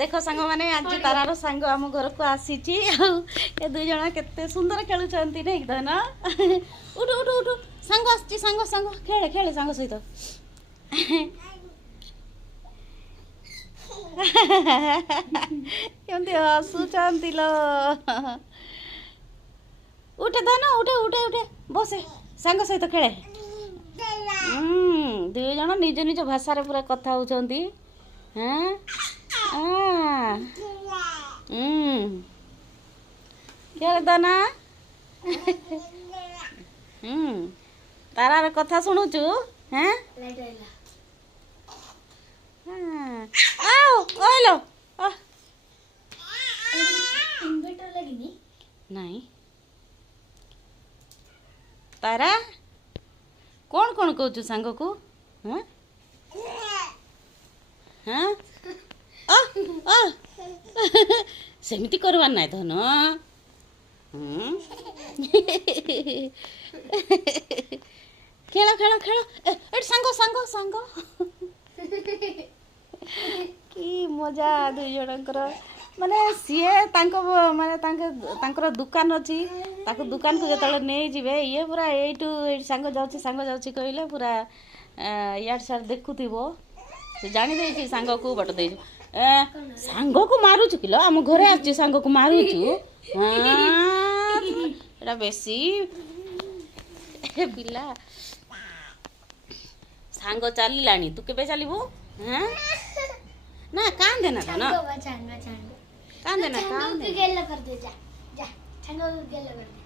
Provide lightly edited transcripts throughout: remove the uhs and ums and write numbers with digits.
देख सांग मैंने आज तारार सांग आम घर को आसी ए दुई जन केते सुंदर खेलुंट नहीं तो ना उठ उठ उठ सांग आसी सांग सांग खेले खेले सांग सहित केमती हसुचंती लो उठे धन उठे उठे उठे बसे सांग सहित खेले दुई जन निज निज भाषा रे पूरा कथा होचंती हाँ खेल दना तारार कथा शुणुचु हाँ ओइलो इन्वर्टर लगिनी नहीं तारा कौन कौन कहचु सांग को हाँ हाँ सेमिति करवार नाई धन खेल खेल खेल ए सांग सांग सांग कि मजा दुई जनकर माने सीए माने तांकर दुकान अच्छी ताको दुकान को जतले नहीं जिवे ये पूरा एटू सांग जाउची कहले पूरा यार सार देखुथिबो से जानी देछि सांग को बट दे सांग को मारुछु किलो हम घरे आछि सांग को मारुछु हां एटा बेसी पिला सांग चलिलानी तू केबे चलिबो हां ना कान देना था ना कान देना कान दे गेला कर दे जा जा सांग को गेला कर दे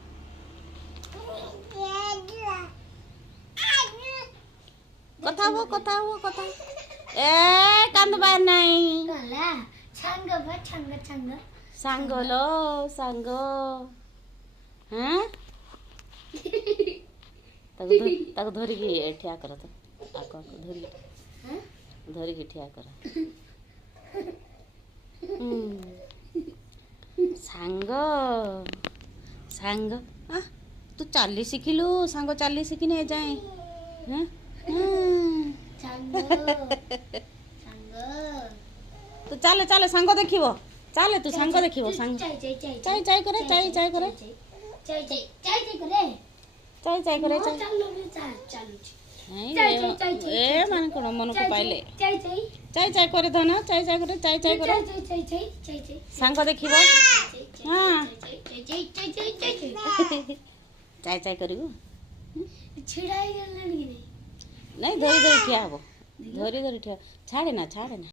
कथा ए कांद बार नहीं गला सांग बा सांग सांग लो सांग हां ताको धरी के ठिया कर तो आको धरी हां धरी के ठिया कर सांग सांग तू चाली शिखिलु सांग चाली शिखिने जाए हां सांग तू चाले चाले सांग देखिबो चाले तू सांग देखिबो सांग चाय चाय करे चाय चाय करे चाय करे चाय करे चाय चालू चालू नहीं ए मान कोन मन को पाइले चाय चाय करे धन चाय करे चाय करे सांग देखिबो हां चाय करिबो छिड़ाई गेल नहीं नहीं धरी धरी ठिया हबो धरी धरी ठिया छाड़े ना